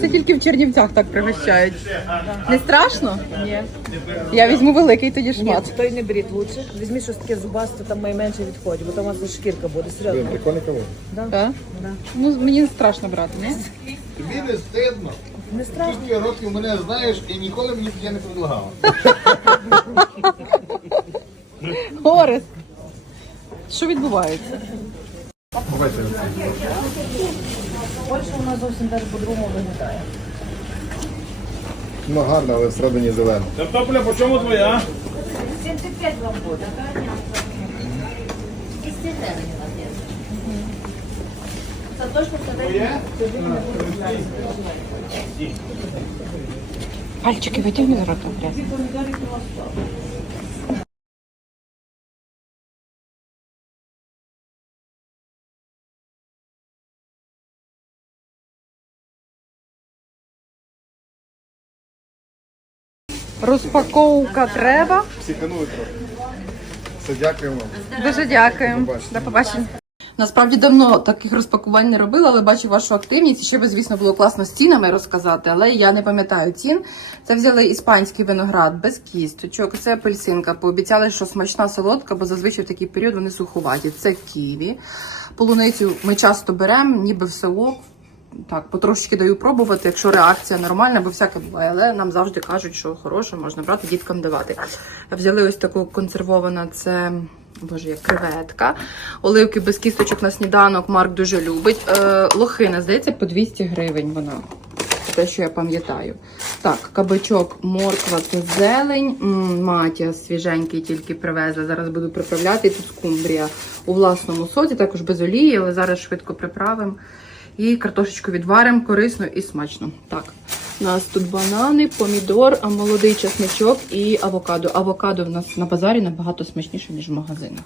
Це тільки в Чернівцях так пригощають. Не страшно? Ні. Я візьму великий тоді Ні, шмат. той не беріть лучше. Візьміть щось таке зубасте, там найменше відходить, бо там у вас лише шкірка буде. Серйозно. Прикольний кавун. Так? Ну, мені не страшно брати, ні? Тобі не стидно. Не страшно. Скільки років мене знаєш і ніколи мені таке не предлагала. Орес. Що відбувається? Давайте. Польща у нас зовсім навіть по-другому виглядає. Ну гарно, але всередині зелено. Картопля, по чому твоя? 75 вам буде. Пальчики витягни з рота грязь. Розпаковка треба. Психанули трохи. Все, дякуємо. Дуже дякуємо. До побачення. Насправді давно таких розпакувань не робила, але бачу вашу активність. Ще би, звісно, було класно з цінами розказати, але я не пам'ятаю цін. Це взяли іспанський виноград без кісточок. Це апельсинка. Пообіцяли, що смачна солодка, бо зазвичай в такий період вони суховаті. Це ківі. Полуницю ми часто беремо, ніби все ок. Так, потрошечки даю пробувати, якщо реакція нормальна, бо всяке буває, але нам завжди кажуть, що хороше, можна брати, діткам давати. Взяли ось таку консервована, це боже, як креветка. Оливки без кісточок на сніданок Марк дуже любить. Е, лохина, здається, по 200 гривень вона. Те, що я пам'ятаю. Так, кабачок, морква, це зелень. Матія свіженький тільки привезла. Зараз буду приправляти. Тут скумбрія у власному соці, також без олії, але зараз швидко приправимо. І картошечку відваримо корисно і смачно. Так, у нас тут банани, помідор, молодий чесничок і авокадо. Авокадо в нас на базарі набагато смачніше, ніж в магазинах.